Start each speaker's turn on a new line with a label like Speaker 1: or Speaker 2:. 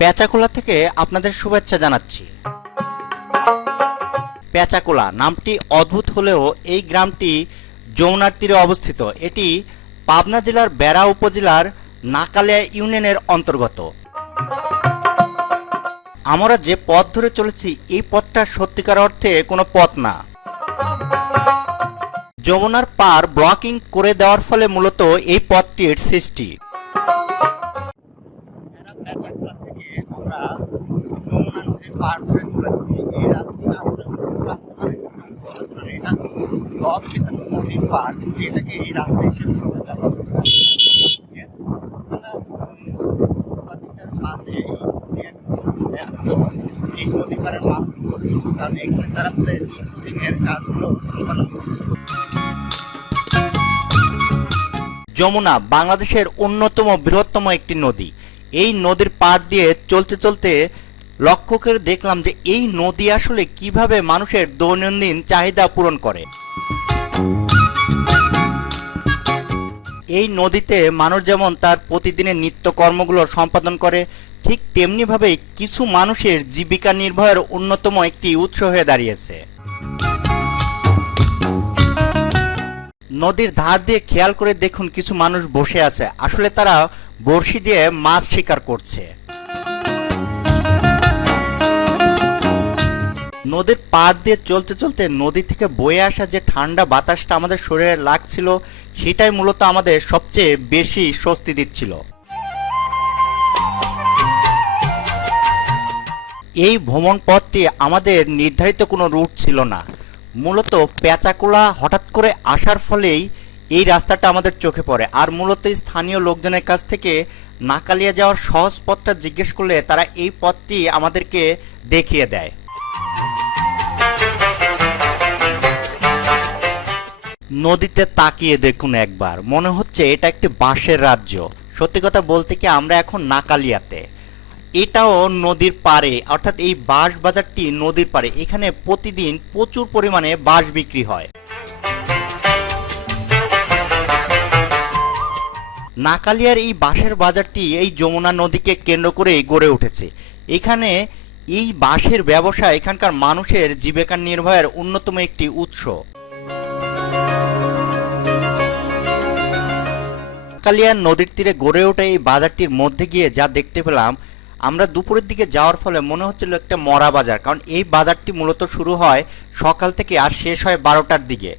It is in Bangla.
Speaker 1: পেঁচাকোলা থেকে আপনাদের শুভেচ্ছা জানাচ্ছি। পেঁচাকোলা নামটি অদ্ভুত হলেও এই গ্রামটি যমুনার তীরে অবস্থিত। এটি পাবনা জেলার বেড়া উপজেলার নাকালিয়া ইউনিয়নের অন্তর্গত। আমরা যে পথ ধরে চলেছি, এই পথটা সত্যিকার অর্থে কোনো পথ না। যমুনার পার ব্লকিং করে দেওয়ার ফলে মূলত এই পথটির সৃষ্টি। যমুনা বাংলাদেশের অন্যতম বৃহত্তম একটি নদী এই নদীর পাড় দিয়ে চলতে চলতে লক্ষ্য করে দেখলাম যে এই নদী আসলে কীভাবে মানুষের দৈনন্দিন চাহিদা পূরণ করে। এই নদীতে মানুষ যেমন তার প্রতিদিনের নিত্যকর্মগুলো সম্পাদন করে, ঠিক তেমনিভাবেই কিছু মানুষের জীবিকা নির্বাহের অন্যতম একটি উৎস হয়ে দাঁড়িয়েছে। নদীর ধার দিয়ে খেয়াল করে দেখুন কিছু মানুষ বসে আছে। আসলে তারা বড়শি দিয়ে মাছ শিকার করছে। নদীর পাড় দিয়ে চলতে চলতে নদী থেকে বয়ে আসা যে ঠান্ডা বাতাসটা আমাদের শরীরে লাগছিল, সেটাই মূলত আমাদের সবচেয়ে বেশি স্বস্তি দিচ্ছিল। এই ভ্রমণ পথটি আমাদের নির্ধারিত কোনো রুট ছিল না। মূলত পেঁচাকোলা হঠাৎ করে আসার ফলেই এই রাস্তাটা আমাদের চোখে পড়ে। আর মূলত স্থানীয় লোকজনের কাছ থেকে নাকালিয়া যাওয়ার সহজ পথটা জিজ্ঞেস করলে তারা এই পথটি আমাদেরকে দেখিয়ে দেয়। নদীতে তাকিয়ে দেখুন একবার। মনে হচ্ছে এটা একটি বাঁশের রাজ্য। সত্যি কথা বলতে কি আমরা এখন নাকালিয়াতে। এটাও নদীর পাড়ে, অর্থাৎ এই বাঁশ বাজারটি নদীর পাড়ে। এখানে প্রতিদিন প্রচুর পরিমাণে বাঁশ বিক্রি হয়। নাকালিয়ার এই বাঁশের বাজারটি এই যমুনা নদীকে কেন্দ্র করে গড়ে উঠেছে। এখানে এই বাঁশের ব্যবসা এখানকার মানুষের জীবিকা নির্বাহের অন্যতম একটি উৎস। কালিয়ার নদীর তীরে গড়ে ওঠে এই বাজারটির মধ্যে গিয়ে যা দেখতে পেলাম, আমরা দুপুরের দিকে যাওয়ার ফলে মনে হচ্ছিল একটা মরা বাজার, কারণ এই বাজারটি মূলত শুরু হয় সকাল থেকে আর শেষ হয় বারোটার দিকে।